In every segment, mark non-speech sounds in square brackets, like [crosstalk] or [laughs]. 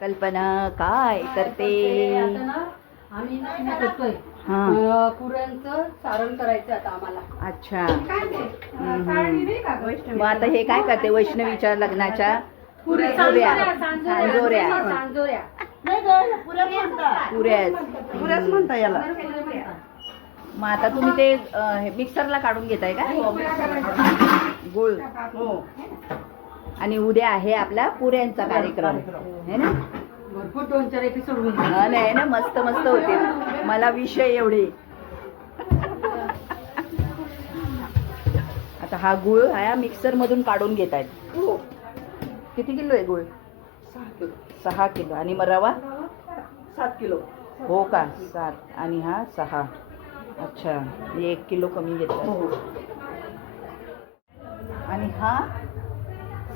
कल्पना काय करते? आता ना आम्ही ना हे. करतोय. हा. अं, पुऱ्यांचं सारण करायचं आता आम्हाला. अच्छा. काय ते? हम्म. सारणी नाही का वैष्णवी? मग आता हे काय करते? वैष्णवीच्या लग्नाच्या पुऱ्या, पुऱ्या. सांजोऱ्या, सांजोऱ्या. सांजोऱ्या. पुऱ्याच पुऱ्याच. म्हणता याला. मग आता तुम्ही ते अं, हे मिक्सरला काढून घेताय का? गुळ. हो. आणि उद्या आहे आपला पुऱ्यांचा कार्यक्रम. है ना? भरपूर दोन चार एपिसोड होईल नाही ना मस्त मस्त होते. मला विषय एवढे. आता हा गुळ हा मिक्सर मधून काढून घेत आहेत. हो. किती किलो आहे गुळ? सहा किलो. सहा किलो. आणि मग रवा? सात किलो. हो का? सात. आणि हा सहा. अच्छा. एक किलो कमी घेतला. हो. आणि हा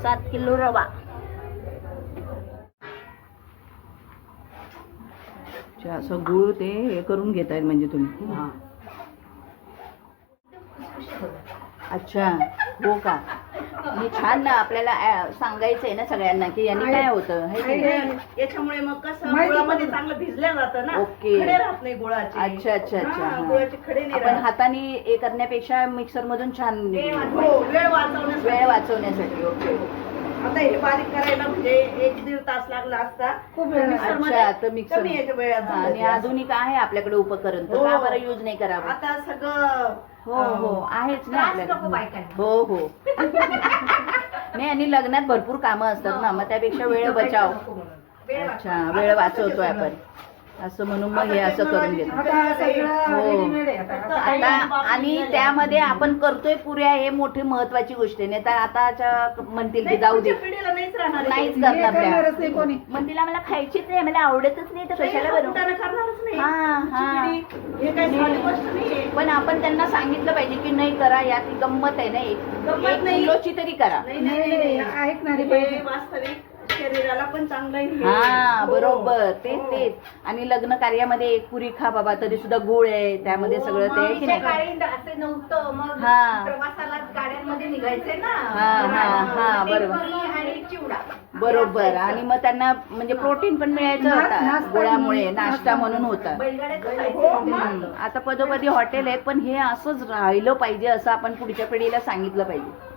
सात किलो रवा. अच्छा, असं गुळ ते हे करून घेत आहेत म्हणजे तुम्ही? हा. अच्छा हो का? आणि छान ना आपल्याला अ, सांगायचंय ना सगळ्यांना की यांनी काय होतं है की नाही? याच्यामुळे मग कसं गुळामध्ये चांगलं भिजलं जातं ना. ओके. खडे राहत नाही गुळाचे. अच्छा अच्छा अच्छा हा, हा. गुळाचे खडे नाही आपण राहत. हाताने हे करण्यापेक्षा मिक्सर मधून छान हो वेळ वाचवण्यासाठी वेळ वाचवण्यासाठी ओके. आता हे बारीक करायला म्हणजे एक दीड तास लागला असता. खूप वेळ मिक्सर अच्छा मध्ये तर मिक्सर कमी याच्या वेळात हा, झालं आणि असं. आधुनिक आहे आपल्याकडे उपकरण तर हो. का बरं यूज नाही करावं? आता सगळं हो हो आहेच ना त्रास नको आपल्याकडे बायकांना. हो हो. नाही आणि लग्नात भरपूर कामं असतात ना मग त्यापेक्षा वेळ बचाव. अच्छा वेळ वाचवतोय आपण. असं म्हणून मग हे असं करून घेतो हो. रेडीमेड आहे. आता. आणि त्यामध्ये आपण करतोय पुऱ्या हे मोठी महत्वाची गोष्ट आहे. नाही तर आताच्या म्हणतील की जाऊ दे. नाहीच राहणार आहे. नाहीच करणार त्या नाही मग तिला मला खायचीच आहे मला आवडतच नाही तर कशाला बनवू? नाही. हा हा. हे पण आपण त्यांना सांगितलं पाहिजे की नाही करा यात गंमत आहे ना एक. नाही. किलोची तरी करा. नाही नाही नाही, नाही. ऐकणारी वास्तविक शरीराला पण चांगलं आहे. हे. हा. बरोबर. तेच हो. तेच. आणि लग्न कार्यामध्ये एक पुरी खा बाबा तरी सुद्धा गुळ आहे. त्यामध्ये हो, सगळं ते आहे की नाही? असं नव्हतं. मग हा. प्रवासाला गाड्यांमध्ये निघायचे ना. हा, हा, हा, बरोबर. आणि चिवडा. बरोबर. आणि मग त्यांना म्हणजे प्रोटीन पण मिळायचं होता. गुळामुळे म्हणून- नाश्ता म्हणून होता. हम्म. आता पदोपदी हॉटेल आहेत पण हे असंच राहिलं पाहिजे असं आपण पुढच्या पिढीला सांगितलं पाहिजे.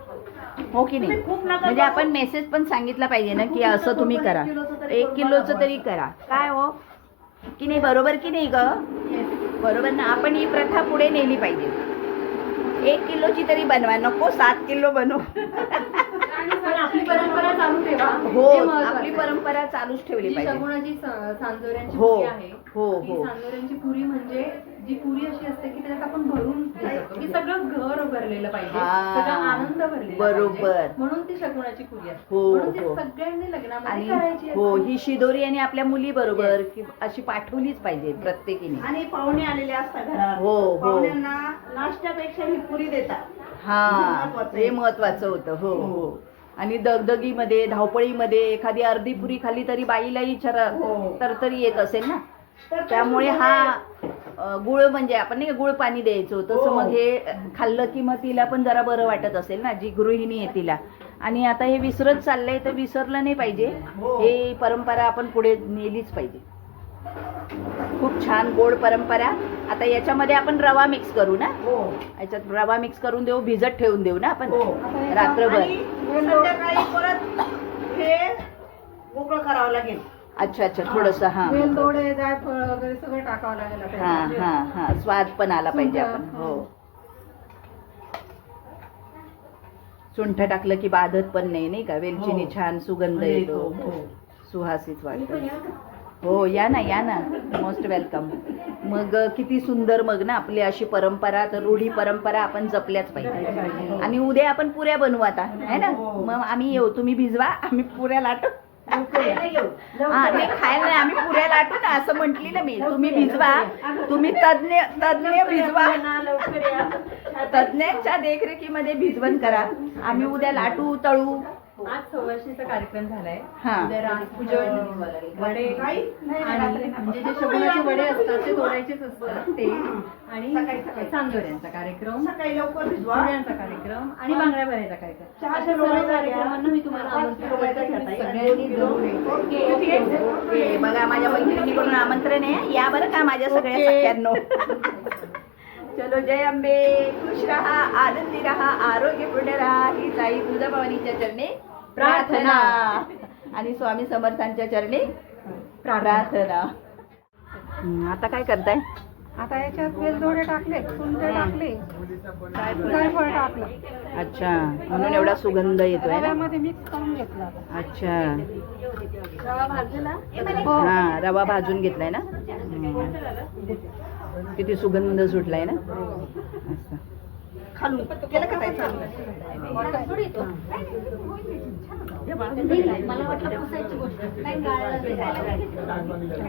हो की नाही? म्हणजे. आपण मेसेज पण सांगितला पाहिजे ना की असं तुम्ही करा. एक किलोचं तरी करा. काय हो? की नाही बरोबर की नाही ग? बरोबर ना. आपण ही प्रथा पुढे नेली पाहिजे. एक किलोची तरी बनवा. नको सात किलो बनव. आपली परंपरा चालू ठेवा. हो आपली. परंपरा चालूच ठेवली पाहिजे. सांजोऱ्यांची हो, हो, हो. सांजोऱ्यांची पुरी म्हणजे जी पुरी अशी असते की त्याच्यात आपण भरून. की सगळं घर भरलेलं पाहिजे हा. सगळा आनंद भरलेला बरोबर. म्हणून ती शगुनाची पुरी असते हो, म्हणून ती हो. सगळ्यांनी लग्नामध्ये आणि करायची हो असते. ही शिदोरी आणि आपल्या मुली बरोबर की अशी पाठवलीच पाहिजे प्रत्येकीने आणि पाहुणे आलेले असतात घरात हो, हो. पाहुण्यांना नाश्त्यापेक्षा ही पुरी देतात हा महत्वाचं आहे. हे महत्वाचं होतं हो हो आणि दगदगीमध्ये धावपळीमध्ये एखादी अर्धी पुरी खाल्ली तरी बाईलाही चर हो. तरतरी येत असेल ना तर त्यामुळे हा गुळ म्हणजे आपण नाही का गुळ पाणी द्यायचो. तसं हो. मग हे खाल्लं की मग तिला पण जरा बरं वाटत असेल ना जी गृहिणी आहे तिला. आणि आता हे विसरत चाललंय तर विसरलं नाही पाहिजे. हो. हे परंपरा आपण पुढे नेलीच पाहिजे. खूप छान गोड परंपरा. आता याच्यामध्ये आपण रवा मिक्स करू ना? हो. याच्यात रवा मिक्स करून देऊ भिजत ठेवून देऊ ना आपण. रात्रभर. परत हे मोकळं करावं लागेल. अच्छा अच्छा थोडस हा. वेलदोडे जायफळ वगैरे सगळं टाकावं लागेल हा आपल्याला. हा हा. स्वाद पण आला पाहिजे आपण. हो. सुंठ टाकलं की बाधत पण नाही नाही का? वेलचीने हो. छान सुगंध येतो. हो. सुहासित वाटतो. हो या ना या ना. मोस्ट वेलकम मग अ, किती सुंदर मग ना आपली अशी परंपरा तर रूढी परंपरा आपण जपल्याच पाहिजे. आणि उद्या आपण पुऱ्या बनवू आता है ना? हो. मग आम्ही येऊ. तुम्ही भिजवा आम्ही पुऱ्या लाटू. हा नाही खायला नाही. आम्ही पुऱ्या लाटू ना असं म्हटली ना मी तुम्ही भिजवा. तुम्ही तज्ञ तज्ञ भिजवा. तज्ञांच्या देखरेखीमध्ये भिजवण करा. आम्ही उद्या लाटू तळू. आज सव्वाशीचा कार्यक्रम झालाय. हा. वडे आणि म्हणजे जे शगुनाचे वडे असतात ते तोडायचेच असतात ते. आणि चांदोऱ्यांचा कार्यक्रम. सकाळी लवकर भिजवा. कार्यक्रम. आणि बांगड्या भरायचा कार्यक्रम. अशा सर्व. कार्यक्रमांना मी तुम्हाला करते. तुम्ही. सगळ्यांनी जरूर. ओके, बघा माझ्या मैत्रिणीकडून आमंत्रण आहे. या बरं का माझ्या सगळ्या. सख्यांनो. [laughs] चलो जय अंबे खुश रहा आनंदी रहा आरोग्यपूर्ण रहा. ही साई तुळजाभवानीच्या चरणी. प्रार्थना. आणि स्वामी समर्थांच्या चरणी प्रार्थना. आता काय करताय? आता याच्यात वेलदोडे टाकले सुंठ टाकले जायफळ टाकलं. अच्छा म्हणून एवढा सुगंध येतोय ना? रव्यामध्ये मिक्स करून घेतलं. अच्छा. रवा भाजलेला हा. रवा भाजून घेतलाय ना. किती सुगंध सुटलाय ना? मस्त. खालून?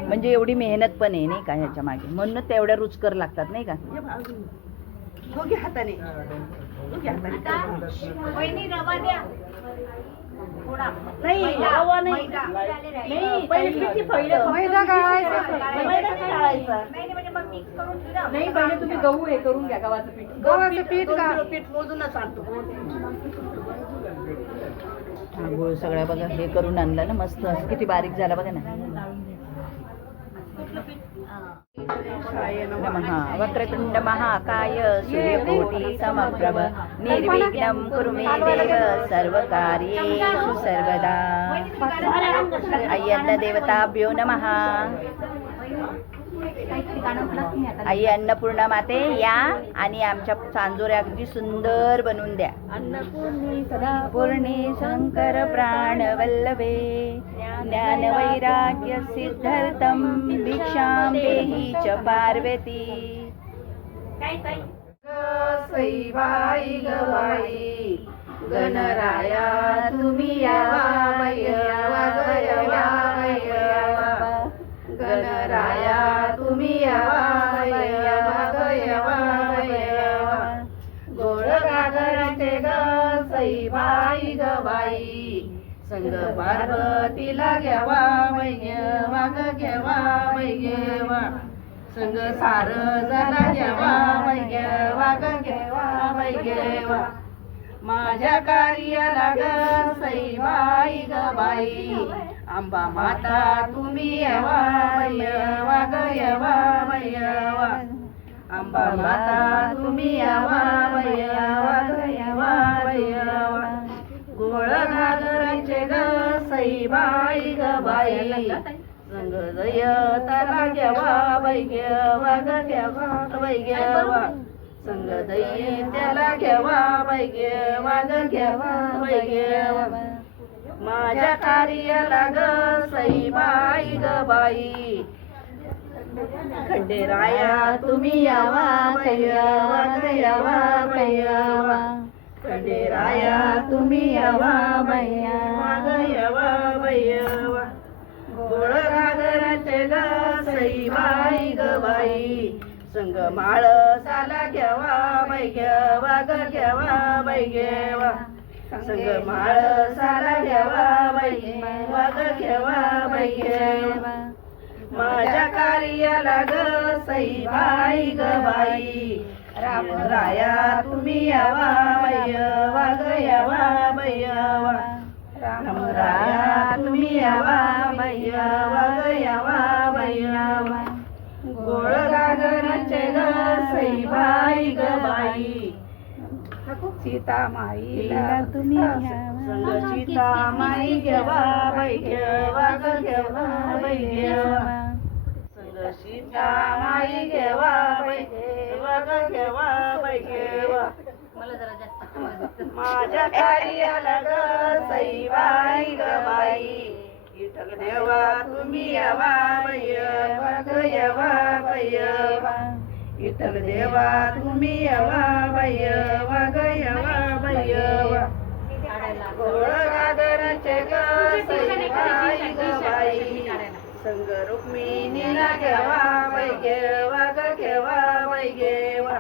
म्हणजे एवढी मेहनत पण आहे नाही का ह्याच्या मागे. म्हणून तेवढ्या रुचकर लागतात नाही का. दोघी हाताने. दोघी हाताने. नाही रवा नाही. पहिले पिठी फक्त. मैदा गाळायचा. मैदा नाही गाळायचा. नाही पहिले तुम्ही गहू हे करून घ्या गव्हाचं पीठ. गव्हाचं पीठ का? पीठ मोजूनच आणतो. हा गुळ सगळं बघा हे करून आणलं ना मस्त. असं किती बारीक झाला बघा ना. नमः वक्रतुंड महाकाय सूर्यकोटी समप्रभ। निर्विघ्नं कुरु मे देव सर्वकार्येषु सर्वदा। अय्यन्न देवताभ्यो नमः। आई अन्नपूर्णा माते या आणि आमच्या चांदोऱ्या अगदी सुंदर बनवून द्या. अन्नपूर्णी सदा पूर्णी शंकर प्राण वल्लभे. ज्ञान वैराग्य सिद्धार्थम भिक्षां देही च पार्वती. सईबाई गवाई गणराया तुम्ही मैयावा गणराया सई वाई ग बाई. संग पार्वतीला घ्यावा मैयवा ग घ्यावा वा संग सार जरा घ्यावा मैयवा ग घ्यावा वा माझ्या कार्याला ग सईबाई ग बाई. आंबा माता तुम्ही यावा मैयवा ग यावा वा आंबा माता तुम्ही यावा मैयवा ग यावा. मैयवा गोळ घागराचे ग सईबाई ग बाई. संग जय तारा घ्यावा बाई घ्यावा ग घ्यावा बाई घ्यावा. संग दई त्याला घ्यावा बाई घ्यावा ग घ्यावा बाई घ्यावा. माझ्या कार्याला ग सईबाई ग बाई. खंडेराया तुम्ही यावा मैयावा ग यावा मैयावा खंडेराया तुम्ही यावा मैयावा ग यावा मैयावा गोळ घागराचे ग सईबाई ग बाई. संग माळ साला घ्यावा मै घ्यावा ग घ्यावा मै घ्यावा संग माळ साला घ्यावा मै घ्यावा ग घ्यावा मै घ्यावा माझ्या कार्याला ग सईबाई ग बाई. राम राया तुम्ही यावा मैयवा ग यावा मैयवा. राम राया तुम्ही यावा मैयवा ग यावा मैयवा. गोळ गागराचे ग सईबाई ग बाई. सीता माईला तुम्ही संग सीता माई घ्यावा बाई घ्यावा ग घ्यावा बाई घ्यावा माई बाई घ्यावा माझ्या कार्याला ग सईबाई ग बाई. विठ्ठल देवा तुम्ही यावा ग यावा मैयवा विठ्ठल देवा तुम्ही यावा ग यावा मैयवा गोळ गागराचे ग बाई संग रुक्मिणीला घेवा वै घेवा ग घेवा वै घेवा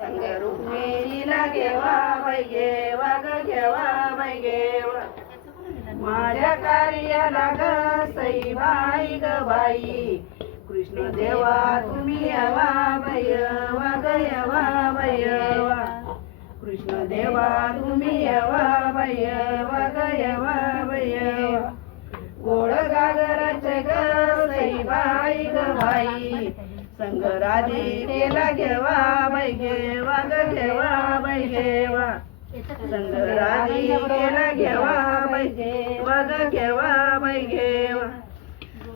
संग रुक्मिणीला घेवा वै घेवा ग घेवा वै घेवा माझ्या कार्याला ग सई बाई ग बाई. कृष्ण देवा तुम्ही यवा वयवा ग यवा वयवा कृष्ण देवा तुम्ही यवा वयवा ग यवा. गागराचे ग सई बाई ग बाई संग राधिकेला घेवा बाई घेवा ग घेवा बाई घेवा संग राधिकेला घेवा बाई घेवा ग घेवा बाई घेवा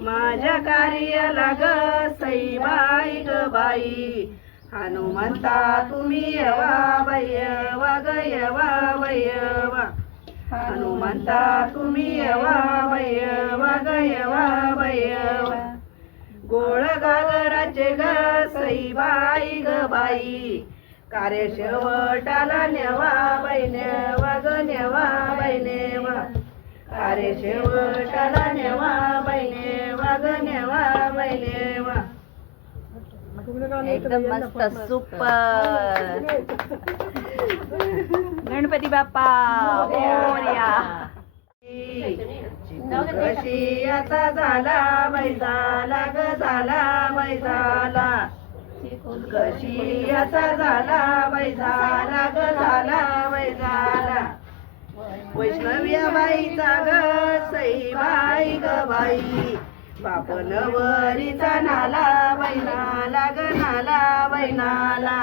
माझ्या कार्याला ग सई बाई ग बाई हनुमंता तुम्ही येवा बाई येवा ग येवा बाई येवा हनुमंता तुम्ही येवा बाई येवा ग येवा बाई येवा गोळ गागराचे ग सई बाई ग बाई. कार्य शेवटाला नेवा बाई नेवा ग नेवा बाई नेवा कार्य शेवटाला नेवा बाई नेवा ग नेवा बाई नेवा एकदम मस्त सुपर. [laughs] गणपती बाप्पा. मोरया. कशी आता झाला मैसाला ग झाला मैसाला झाला कशी आता झाला मैसाला ग झाला मैसाला झाला वैष्णव्या बाईचा ग सई बाई ग बाई. बाप नवरीचा नाला बैनाला ग नाला बैनाला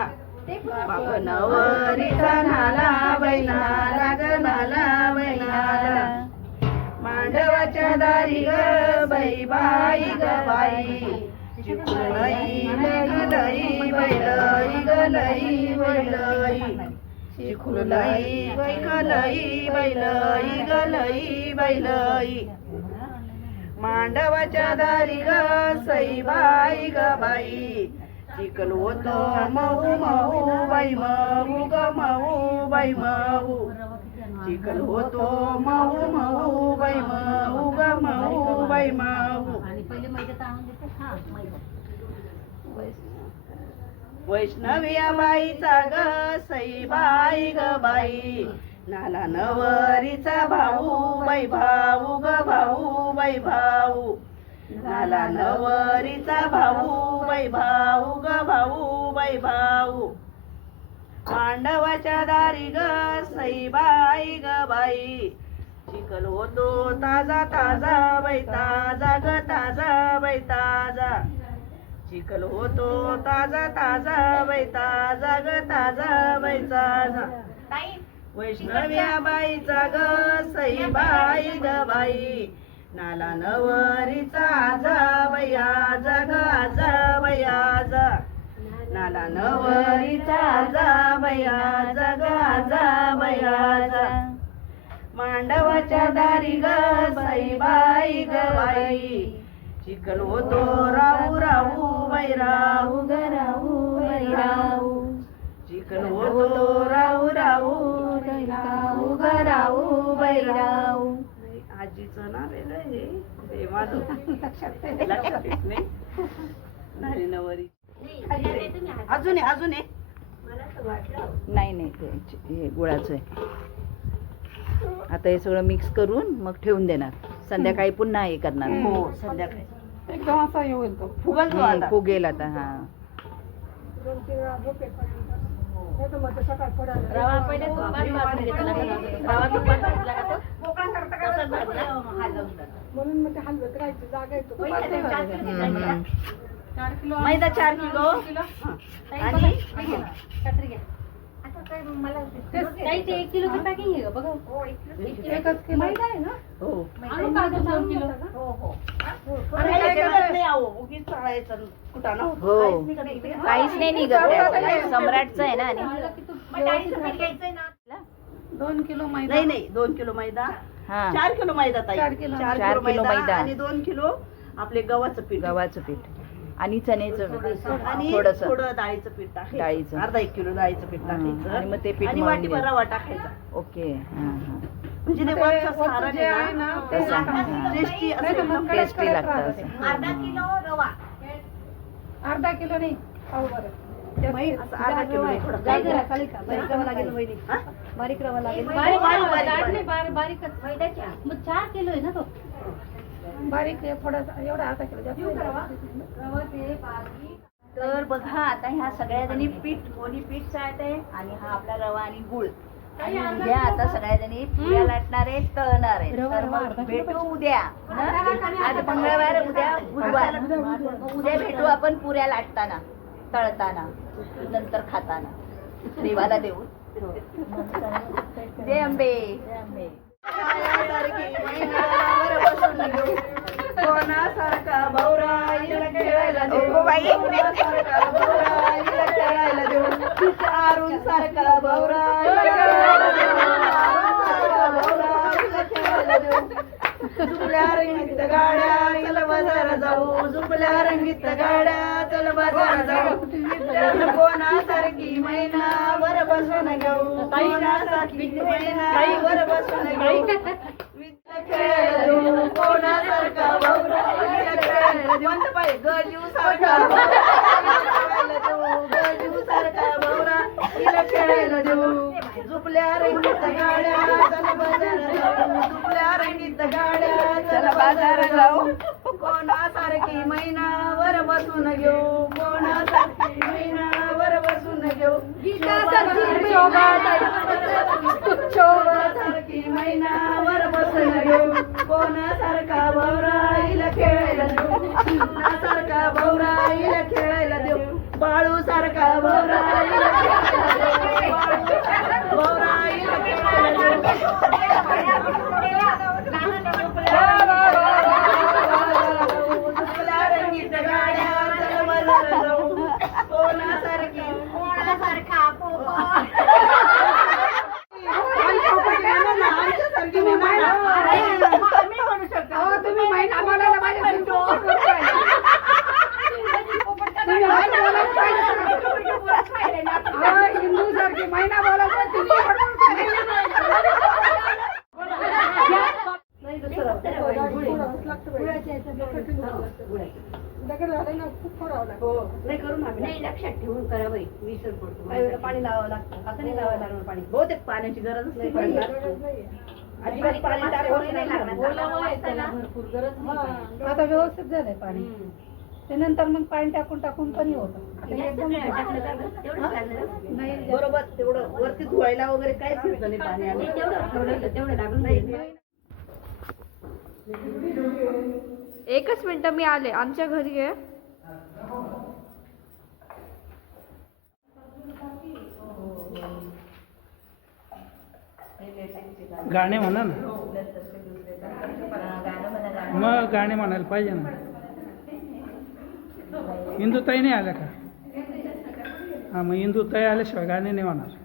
बाप नवरीचा नाला बैनाला ग नाला बैनाला मांडवाच्या दारी ग बाई बाई ग बाई. चिकुलई गलई बैलई गलई बैलई चिकुलई गलई बैलई गलई बैलई मांडवाच्या दारी ग सई बाई ग बाई. चिकल होतो मऊ मऊ बाई मऊ ग मऊ बाई मऊ चिकल होतो मऊ मऊ बाई मऊ ग मऊ बाई मऊ वैष्णव्या बाईचा ग सई बाई ग बाई. नाला नवरीचा भाऊ बाई भाऊ ग भाऊ बाई भाऊ. नाला नवरीचा भाऊ बाई भाऊ ग भाऊ बाई भाऊ मांडवाच्या दारी ग सई बाई ग बाई. चिकल होतो ताजा ताजा बाई ताजा ग ताजा बाई ताजा. चिकल होतो ताजा ताजा बाई ताजा ग ताजा बाई ताजा. वैष्णव्या बाईचा ग सई बाई ग बाई. नाला नवरीचा जावया जगा जावया जा. नाला नवरीचा जावया जगा जावया जा. मांडवाच्या दारी ग साईबाई बाई ग बाई. चिकल होतो राहू राहू बाई राहू ग राहू बाई राहू चिकल होतो राहू राहू राहू ग राहू बाई राहू हे हे माझं लक्षात येत नाही. नवरी अजून आहे अजून आहे. नाही नाही ते हे गुळाचं आहे. आता हे सगळं मिक्स करून मग ठेवून देणार. संध्याकाळी पुन्हा हे करणार. हो संध्याकाळी. एकदम असा हे होईल तो. फुगल फुगेल आता हा. रवा पहिले तुपात भाजून घेतला का तो? रवा तुपात भाजला का तो? तसंच भाजला. म्हणून मग ते हलवत राहायची जागा येतो मैदा चार किलो हा. आणि कात्री घ्या. ताई, ते एक किलोचं पॅकिंग आहे का? बघा. एकच किलो? मैदा आहे ना? हो. आणू का अजून दोन किलो? आणि काय करत नाही अहो उगीच चाळायचं कुठानं हो काहीच नाही. निघत. त्यात. सम्राटचं आहे ना आणि? दोन किलो मैदा. नाही नाही दोन किलो मैदा. हा. चार किलो मैदा ताई. चार किलो. मैदा. आणि दोन किलो आपले गव्हाचं पीठ. गव्हाचं पीठ. आणि चण्याचं आणि थोडस. थोडं डाळीचं पीठ टाकायचं. डाळीचं. अर्धा एक किलो डाळीचं पीठ. आणि टाकायचं. मग ते पीठ आणि मळून वाटी घ्यायचं. रवा टाकायचा ओके. हा हा. म्हणजे ते वरचं सारण आहे ना. टेस्टी टेस्टी लागतं. असं. अर्धा किलो रवा. अर्धा किलो नाही पाव बरं. असं अर्धा किलो थोडं. खाली का? बारीक रवा लागेल वहिनी. हा? बारीक रवा लागेल. बारीक, बारीक, बारीक, बारीक. नाही, बारीक. बारीकच. मग चार किलो आहे ना तो. बारीक थोडासा एवढा अर्धा किलो जास्त. तर बघा आता ह्या सगळ्या जणी पीठ कोणी पीठ चाळत आहे आणि हा आपला रवा आणि गुळ. आणि उद्या आता सगळ्या जणी पुऱ्या लाटणार आहे तळणार आहे. तर मग भेटू उद्या हं? आज मंगळवार उद्या मग उद्या भेटू आपण पुऱ्या लाटताना तळताना नंतर खाताना. देवाला देऊ जय अंबे जय अंबे सारखी महिनाभर खेळायला देऊ सारखा भाऊरा हिला खेळायला देऊ अरुण सारखा भवरा हिला खेळायला देऊ झुपल्या रंगीत गाड्या चल बाजार जाऊ. झुपल्या रंगीत गाड्या चल बाजार जाऊ. कोणासारखी महिना वर बसून घेऊ. कोणासारखी महिना वर बसून घेऊ विद्या खेळायला देऊ कोणासारखा भावरा विद्या खेळायला देऊ म्हणतं पाहिजे गजू सारखा खेळायला देऊ गजू सारखा भावरा हिला खेळायला देऊ झुपल्या रंगीत गाड्या चल बाजार जाऊ. झुपल्या रंगीत गाड्या चल बाजार जाऊ. कोणासारखी महिना वर बसून घेऊ. कोणासारखी महिना वर बसून घेऊ. शोभासारखी महिना वर बसून घेऊ. कोणासारखा भवरा हिला खेळायला देऊ कोणासारखा भवरा हिला खेळायला देऊ बाळू सारखा भवरा हिला खेळायला देऊ भवरा हिला खेळायला देऊ झुपल्या रंगीत गाड्या चल बाजार जाऊ कोणासारखी आमच्यासारखी म्हणा अहो, तुम्ही महिना बोलायला पाहिजे तुम्ही पोपट बोलायला. तुम्ही महिना बोलायला पाहिजे. अहो, हिंदू सारखी महिना बोलायला तुम्ही पोपट दगड झाले ना खूप फोडावं लागतं. हो नाही करून आम्ही नाही लक्षात ठेवून करा बाई विसर पडतो. काही वेळेला पाणी लावावं लागतं. आता नाही लावावं लागणार पाणी. बहुतेक पाण्याची गरजच नाही पडणार. गरज नाहीये. अजिबात पाणी टाकावं नाही लागणार. भरपूर गरज हा, पाण्याची. आता व्यवस्थित झालंय पाणी. ते नंतर मग पाणी टाकून टाकून कमी होतं. आता एकदम नाही बरोबर. तेवढं वरती धुवायला वगैरे काहीच घेतलं नाही पाणी. आम्ही तेवढं तेवढं लागून नाही एकच मिनिट मी आले. आमच्या घरी आहे गाणे म्हणा ना. मग गाणे म्हणायला पाहिजे ना. हिंदूताई नाही आल्या का? हां मग हिंदूताई आल्याशिवाय गाणे नाही म्हणणार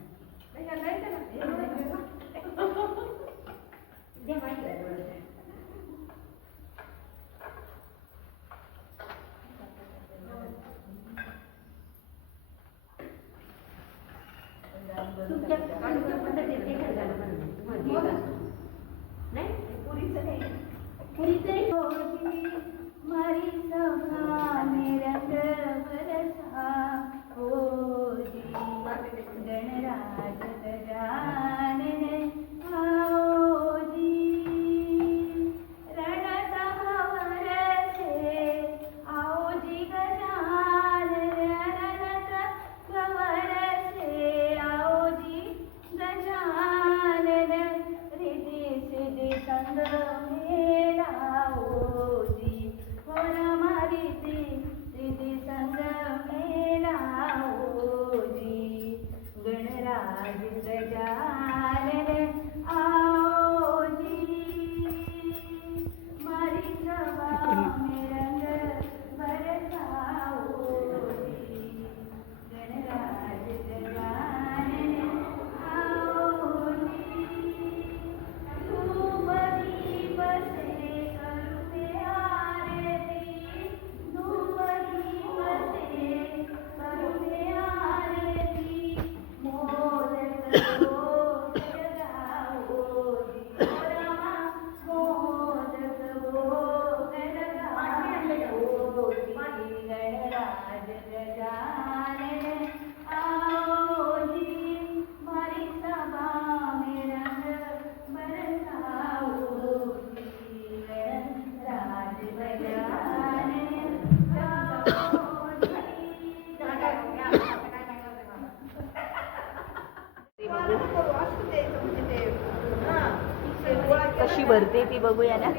भरते ती बघूया ना.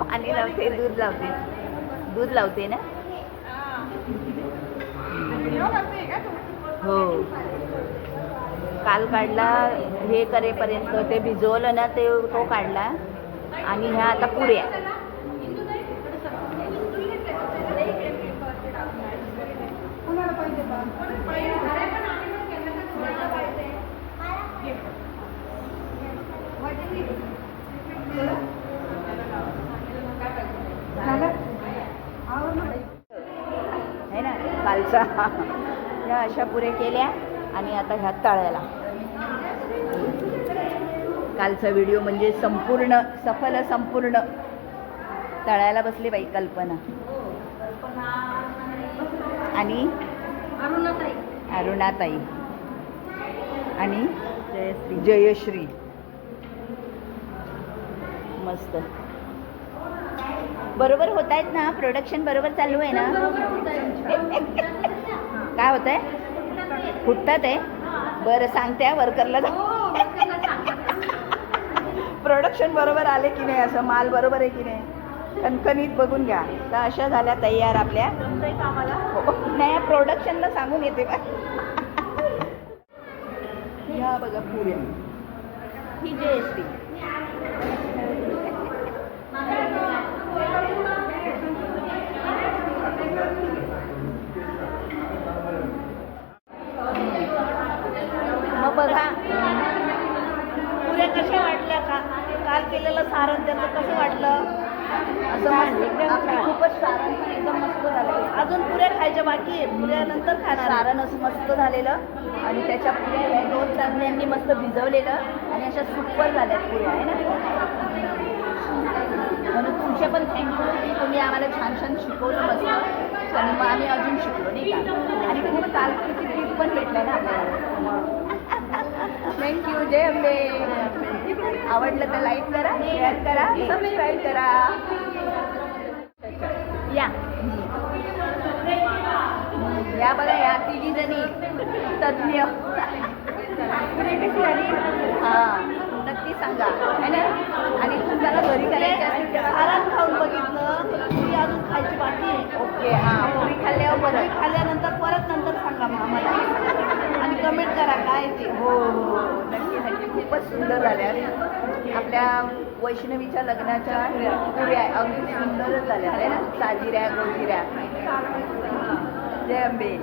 पाणी लावते दूध लावते. दूध लावते ना? हो. काल काढला हे करेपर्यंत ते भिजवलं ना ते तो काढला. आणि ह्या आता पुऱ्या है ना कालचा ह्या अशा पुऱ्या केल्या आणि आता ह्या तळायला. कालचा व्हिडिओ म्हणजे संपूर्ण सफल संपूर्ण. तळायला बसली बाई कल्पना. आणि? अरुणाताई. आणि? जयश्री. मस्त. बरोबर होत आहेत ना? प्रोडक्शन बरोबर चालू आहे ना? काय होत आहे फुटतात आहे. बरं सांगते वर्करला प्रोडक्शन बरोबर आले की नाही? असं माल बरोबर आहे की नाही? कणकणीत बघून घ्या. तर अशा झाल्या तयार आपल्या. हो. नाही प्रोडक्शनला सांगून येते का ह्या बघा पुऱ्या ही जयश्री मग बघा पुऱ्या कशा वाटल्या का काल केलेलं सारण त्याचं कसं वाटलं असं म्हणलं आपली खूपच सारण पण एकदम मस्त झालं अजून पुऱ्या खायच्या बाकी आहे पुऱ्या नंतर खाणार सारण असं झालेलं आणि त्याच्या पुऱ्या ह्या दोन चांदण्यांनी मस्त भिजवलेलं. आणि अशा सुपर झाल्यात पुऱ्या आहे ना? म्हणून तुमचे पण थँक्यू की तुम्ही आम्हाला छान छान शिकवलं मस्त. आणि मग आम्ही अजून शिकलो नाही का? आणि खूप काल किती टिप पण भेटलं ना आपल्याला थँक्यू जय अंबे. आवडलं तर लाईक करा शेअर करा सबस्क्राईब करा. या. या बघा या तिघी जणी. तज्ज्ञ. हा नक्की सांगा. है ना? आणि तुम्हाला घरी करायची खाऊन बघितलं पुरी अजून खायची बाकी ओके हां. पुरी खाल्ल्यावर बरं खाल्ल्यानंतर परत नंतर सांगा मग आम्हाला. आणि कमेंट करा काय ते. हो हो नक्की नक्की. खूपच सुंदर झाल्या आपल्या वैष्णवीच्या लग्नाच्या पुऱ्या अगदी सुंदरच झाल्या. ना? साजिऱ्या गोजिऱ्या. जय अंबे